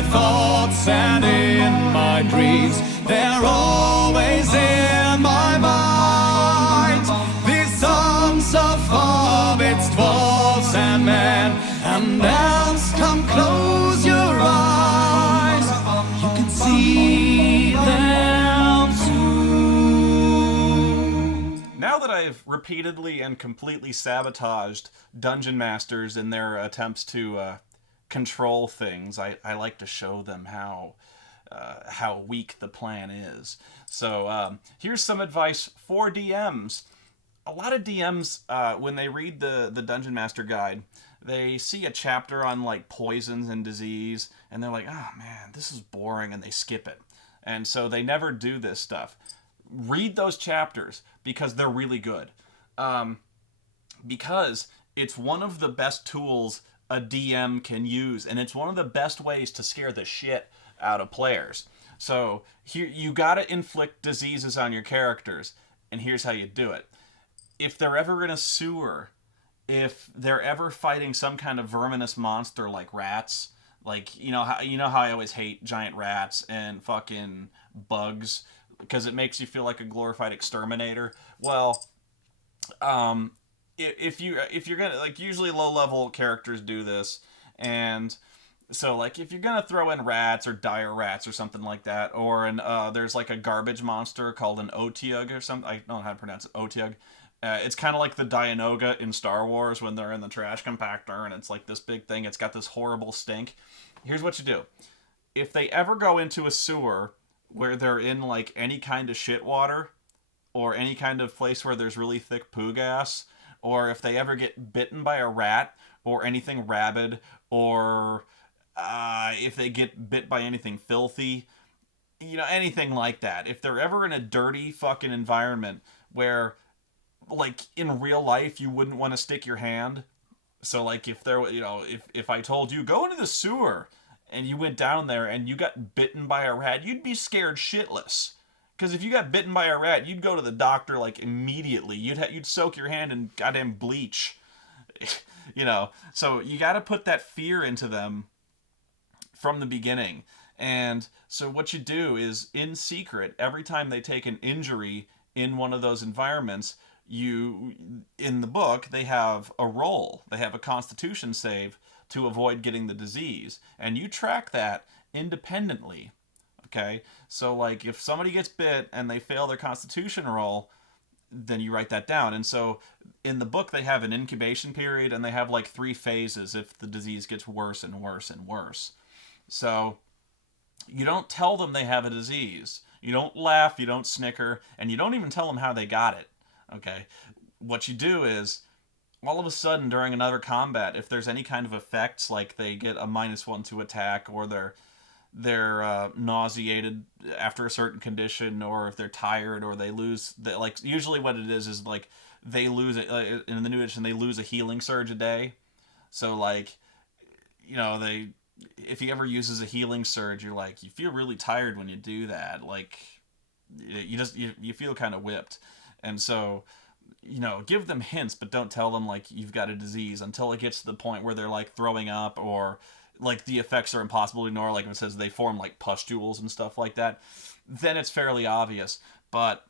my thoughts and in my dreams, they're always in my mind. These songs of hobbits, dwarves and men, and elves, come close your eyes. You can see them too. Now that I've repeatedly and completely sabotaged dungeon masters in their attempts to control things, I like to show them how weak the plan is. So here's some advice for DMs. A lot of DMs, when they read the Dungeon Master Guide, they see a chapter on like poisons and disease, and they're like, oh man, this is boring, and they skip it. And so they never do this stuff. Read those chapters because they're really good. Because it's one of the best tools a DM can use, and it's one of the best ways to scare the shit out of players. So here you gotta inflict diseases on your characters, and here's how you do it. If they're ever in a sewer, if they're ever fighting some kind of verminous monster like rats, like you know how I always hate giant rats and fucking bugs because it makes you feel like a glorified exterminator. Well, if you're gonna, like, usually low level characters do this, and so like if you're gonna throw in rats or dire rats or something like that, or there's like a garbage monster called an Otyugh or something. I don't know how to pronounce it. Otyugh. It's kind of like the Diahhrea in Star Wars when they're in the trash compactor and it's like this big thing. It's got this horrible stink. Here's what you do. If they ever go into a sewer where they're in like any kind of shit water or any kind of place where there's really thick poo gas, or if they ever get bitten by a rat or anything rabid, or if they get bit by anything filthy, anything like that. If they're ever in a dirty fucking environment where, like, in real life, you wouldn't want to stick your hand. So, like, if there, if I told you, go into the sewer, and you went down there and you got bitten by a rat, you'd be scared shitless. Because if you got bitten by a rat, you'd go to the doctor, like, immediately. You'd soak your hand in goddamn bleach. So you got to put that fear into them from the beginning. And so what you do is, in secret, every time they take an injury in one of those environments, in the book, they have a roll. They have a constitution save to avoid getting the disease. And you track that independently. Okay? So, like, if somebody gets bit and they fail their constitution roll, then you write that down. And so, in the book, they have an incubation period, and they have, like, 3 phases if the disease gets worse and worse and worse. So, you don't tell them they have a disease. You don't laugh, you don't snicker, and you don't even tell them how they got it. Okay, what you do is, all of a sudden during another combat, if there's any kind of effects, like they get a -1 to attack, or they're nauseated after a certain condition, or if they're tired, or they lose, like, usually what it is like they lose it in the new edition. They lose a healing surge a day. So, like, if he ever uses a healing surge, you're like, you feel really tired when you do that. Like, you feel kind of whipped. And so, give them hints, but don't tell them, like, you've got a disease until it gets to the point where they're, like, throwing up, or, like, the effects are impossible to ignore, like it says they form, like, pustules and stuff like that. Then it's fairly obvious. But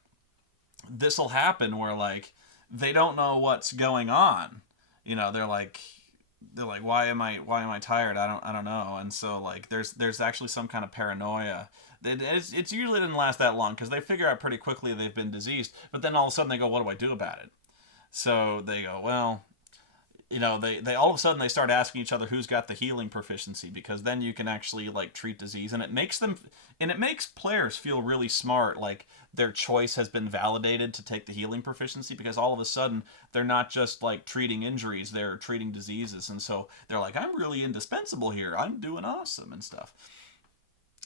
this'll happen where, like, they don't know what's going on. They're like, why am I tired? I don't know. And so, like, there's actually some kind of paranoia. It's usually doesn't last that long because they figure out pretty quickly they've been diseased. But then all of a sudden they go, what do I do about it? So they go, well, they all of a sudden they start asking each other who's got the healing proficiency, because then you can actually, like, treat disease, and it makes players feel really smart, like their choice has been validated to take the healing proficiency, because all of a sudden they're not just, like, treating injuries, they're treating diseases, and so they're like, I'm really indispensable here, I'm doing awesome and stuff.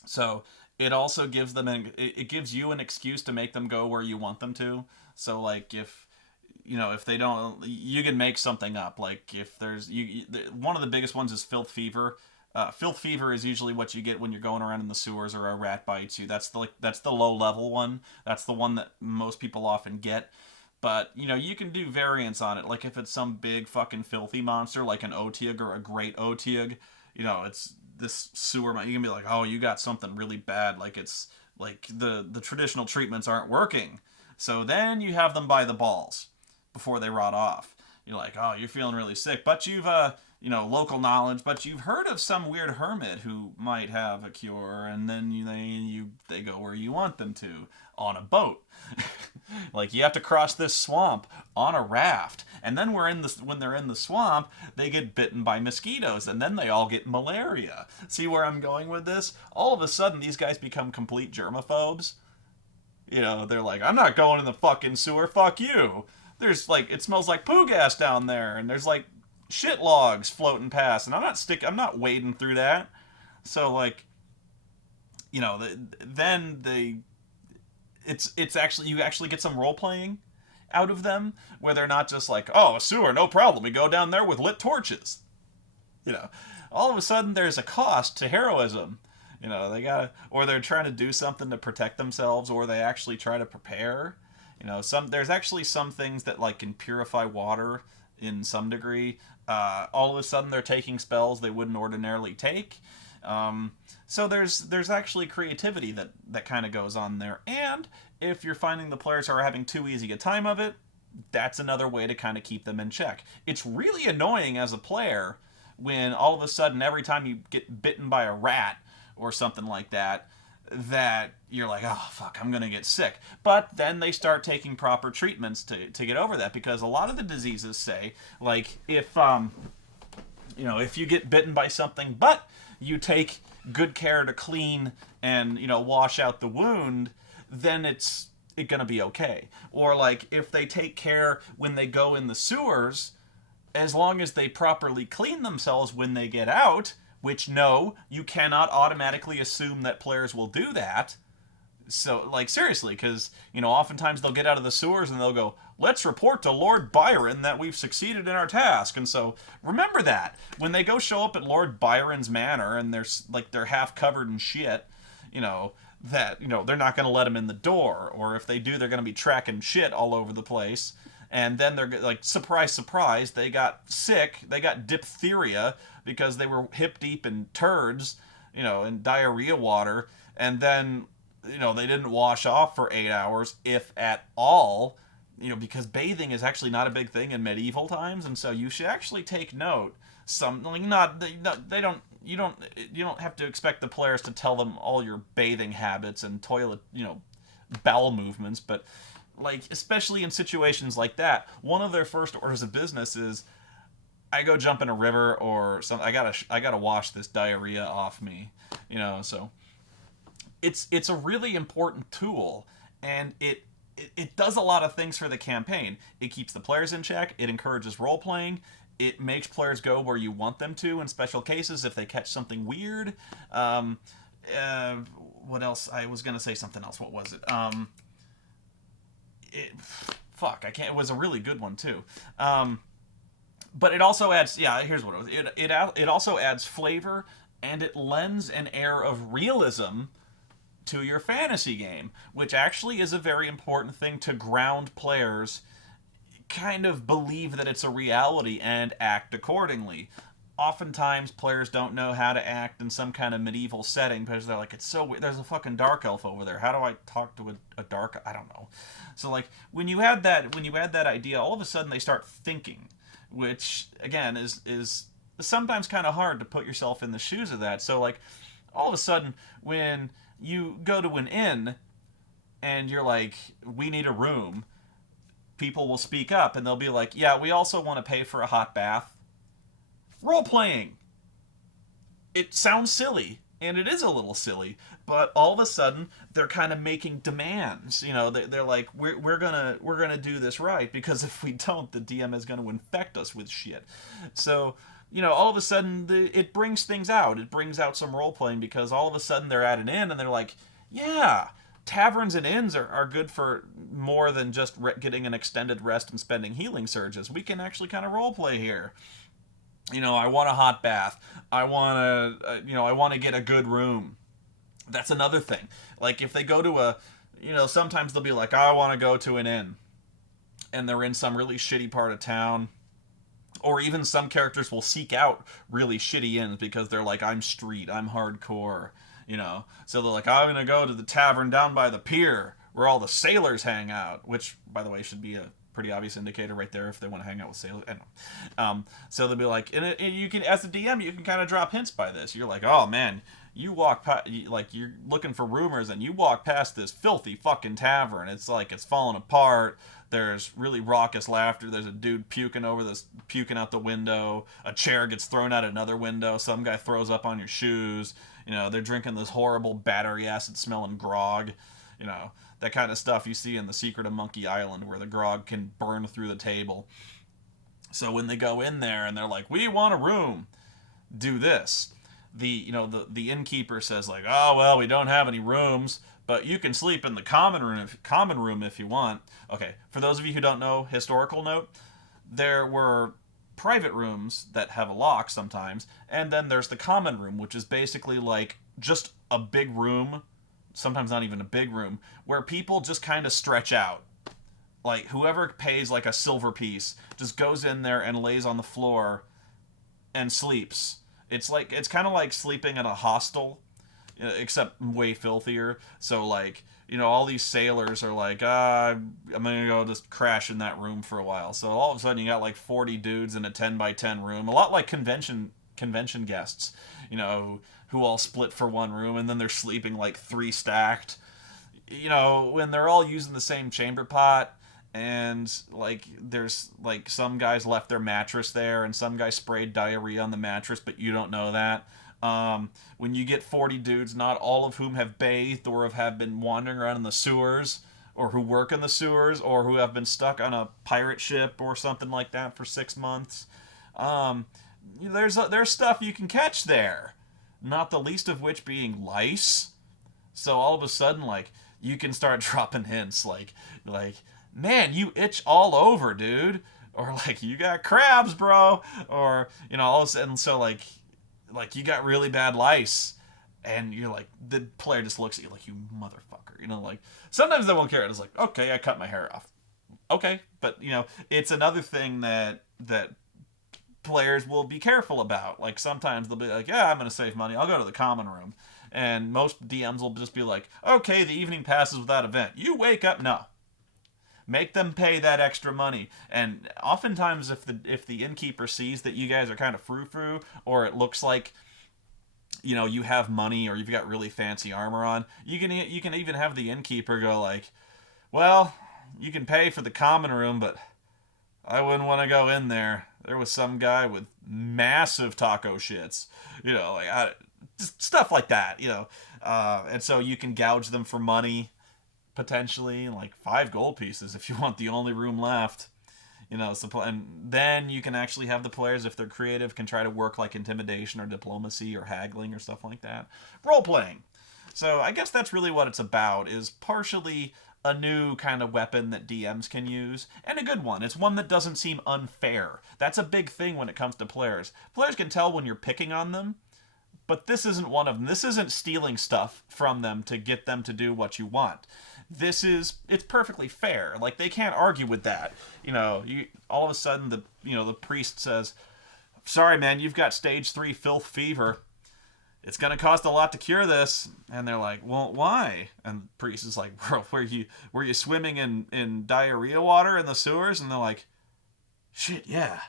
So it also gives them it gives you an excuse to make them go where you want them to. So, like, if they don't, you can make something up. Like, if there's one of the biggest ones is filth fever. Filth fever is usually what you get when you're going around in the sewers or a rat bites you. That's the low level one. That's the one that most people often get. But, you can do variants on it. Like, if it's some big fucking filthy monster, like an Otyugh or a great Otyugh, this sewer, you can be like, oh, you got something really bad, like it's like the traditional treatments aren't working. So then you have them by the balls before they rot off. You're like, oh, you're feeling really sick, but you've local knowledge, but you've heard of some weird hermit who might have a cure, and then they go where you want them to, on a boat. Like, you have to cross this swamp on a raft, and then when they're in the swamp, they get bitten by mosquitoes, and then they all get malaria. See where I'm going with this? All of a sudden, these guys become complete germaphobes. They're like, I'm not going in the fucking sewer, fuck you. There's like, it smells like poo gas down there, and there's like shit logs floating past, and I'm not wading through that. So like, then it's actually, you actually get some role playing out of them, where they're not just like, oh, a sewer, no problem, we go down there with lit torches. All of a sudden there's a cost to heroism. Or they're trying to do something to protect themselves, or they actually try to prepare. There's actually some things that like can purify water in some degree. All of a sudden they're taking spells they wouldn't ordinarily take. So there's actually creativity that kind of goes on there. And if you're finding the players are having too easy a time of it, that's another way to kind of keep them in check. It's really annoying as a player when all of a sudden every time you get bitten by a rat or something like that you're like, oh, fuck, I'm going to get sick. But then they start taking proper treatments to get over that, because a lot of the diseases say, like, if you get bitten by something, but you take good care to clean and, wash out the wound, then it's going to be okay. Or, like, if they take care when they go in the sewers, as long as they properly clean themselves when they get out, which, no, you cannot automatically assume that players will do that. So, like, seriously, because, oftentimes they'll get out of the sewers and they'll go, let's report to Lord Byron that we've succeeded in our task. And so, remember that. When they go show up at Lord Byron's manor and they're half covered in shit, they're not going to let them in the door. Or if they do, they're going to be tracking shit all over the place. And then they're like, surprise, surprise, they got sick, they got diphtheria because they were hip deep in turds, in diarrhea water, and then, they didn't wash off for 8 hours, if at all, because bathing is actually not a big thing in medieval times, and so you should actually take note. You don't have to expect the players to tell them all your bathing habits and toilet, bowel movements, but like, especially in situations like that, one of their first orders of business is, I go jump in a river or something. I gotta wash this diarrhea off me, So it's a really important tool, and it does a lot of things for the campaign. It keeps the players in check. It encourages role playing. It makes players go where you want them to in special cases if they catch something weird. What else? I was gonna say something else. What was it? It was a really good one too. But it also adds, here's what it was. It also adds flavor, and it lends an air of realism to your fantasy game, which actually is a very important thing to ground players kind of believe that it's a reality and act accordingly. Oftentimes, players don't know how to act in some kind of medieval setting because they're like, it's so weird. There's a fucking dark elf over there. How do I talk to a dark? I don't know. So, like, when you add that idea, all of a sudden they start thinking, which again is sometimes kind of hard to put yourself in the shoes of that. So, like, all of a sudden when you go to an inn and you're like, we need a room, people will speak up and they'll be like, yeah, we also want to pay for a hot bath. Role-playing. It sounds silly, and it is a little silly, but all of a sudden they're kind of making demands. They're like, we're gonna do this right, because if we don't, the DM is gonna infect us with shit. So, all of a sudden it brings things out. It brings out some role-playing, because all of a sudden they're at an inn and they're like, yeah, taverns and inns are good for more than just getting an extended rest and spending healing surges. We can actually kind of role-play here. I want a hot bath. I want to get a good room. That's another thing. Like, if they go to sometimes they'll be like, I want to go to an inn. And they're in some really shitty part of town. Or even some characters will seek out really shitty inns because they're like, I'm street, I'm hardcore, you know. So they're like, I'm gonna go to the tavern down by the pier where all the sailors hang out, which, by the way, should be a pretty obvious indicator right there if they want to hang out with sailors. So they'll be like, and you can, as a DM, you can kind of drop hints by this. You're like, oh man, you walk past, like you're looking for rumors, and you walk past this filthy fucking tavern. It's like it's falling apart. There's really raucous laughter. There's a dude puking out the window. A chair gets thrown out another window. Some guy throws up on your shoes. You know, they're drinking this horrible battery acid smelling grog. You know, that kind of stuff you see in The Secret of Monkey Island, where the grog can burn through the table. So when they go in there and they're like, we want a room, do this. The innkeeper says like, oh well, we don't have any rooms, but you can sleep in the common room if you want. Okay, for those of you who don't know, historical note, there were private rooms that have a lock sometimes, and then there's the common room, which is basically like just a big room, sometimes not even a big room, where people just kind of stretch out. Like whoever pays like a silver piece just goes in there and lays on the floor and sleeps. It's kind of like sleeping in a hostel, except way filthier. So like, you know, all these sailors are like, I'm gonna go just crash in that room for a while. So all of a sudden you got like 40 dudes in a 10 by 10 room, a lot like convention guests, you know, who all split for one room, and then they're sleeping like 3 stacked. You know, when they're all using the same chamber pot, and like there's like some guys left their mattress there, and some guy sprayed diarrhea on the mattress, but you don't know that. When you get 40 dudes, not all of whom have bathed or have been wandering around in the sewers, or who work in the sewers, or who have been stuck on a pirate ship or something like that for 6 months. There's stuff you can catch there, not the least of which being lice. So all of a sudden, like, you can start dropping hints like, man, you itch all over, dude, or like, you got crabs, bro, or, you know, all of a sudden, so like you got really bad lice, and you're like, the player just looks at you like, you motherfucker, you know, like, sometimes they won't care. It's like, okay, I cut my hair off. Okay, but, you know, it's another thing that players will be careful about. Like, sometimes they'll be like, yeah, I'm going to save money, I'll go to the common room. And most DMs will just be like, okay, the evening passes without event. You wake up, no. Make them pay that extra money. And oftentimes, if the innkeeper sees that you guys are kind of frou-frou, or it looks like, you know, you have money, or you've got really fancy armor on, you can even have the innkeeper go like, well, you can pay for the common room, but I wouldn't want to go in there. There was some guy with massive taco shits, you know, like just stuff like that, you know. And so you can gouge them for money, potentially, like 5 gold pieces if you want the only room left, you know. So, and then you can actually have the players, if they're creative, can try to work like intimidation or diplomacy or haggling or stuff like that. Role playing. So I guess that's really what it's about, is partially a new kind of weapon that DMs can use, and a good one. It's one that doesn't seem unfair. That's a big thing when it comes to players. Players can tell when you're picking on them, but this isn't one of them. This isn't stealing stuff from them to get them to do what you want. It's perfectly fair. Like, they can't argue with that. You know, all of a sudden the priest says, sorry man, you've got stage 3 filth fever. It's going to cost a lot to cure this. And they're like, well, why? And the priest is like, bro, were you swimming in diarrhea water in the sewers? And they're like, shit, yeah.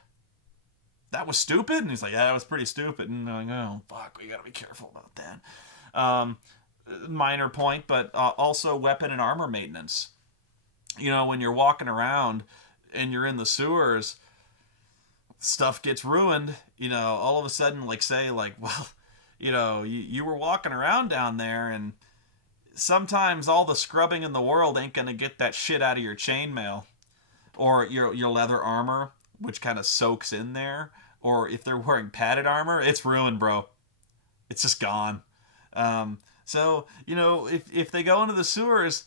That was stupid? And he's like, yeah, that was pretty stupid. And they're like, oh, fuck, we got to be careful about that. Minor point, but also weapon and armor maintenance. You know, when you're walking around and you're in the sewers, stuff gets ruined. You know, all of a sudden, like, say, like, well, you know, you were walking around down there, and sometimes all the scrubbing in the world ain't gonna get that shit out of your chainmail, or your leather armor, which kind of soaks in there, or if they're wearing padded armor, it's ruined, bro. It's just gone. So, you know, if they go into the sewers,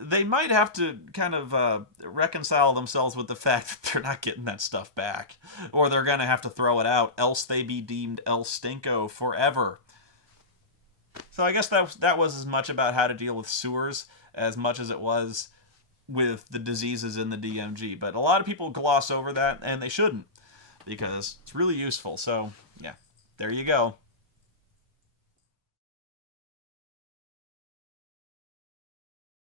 they might have to kind of reconcile themselves with the fact that they're not getting that stuff back, or they're going to have to throw it out, else they be deemed El Stinko forever. So I guess that was as much about how to deal with sewers as much as it was with the diseases in the DMG. But a lot of people gloss over that, and they shouldn't. because it's really useful. So yeah, there you go.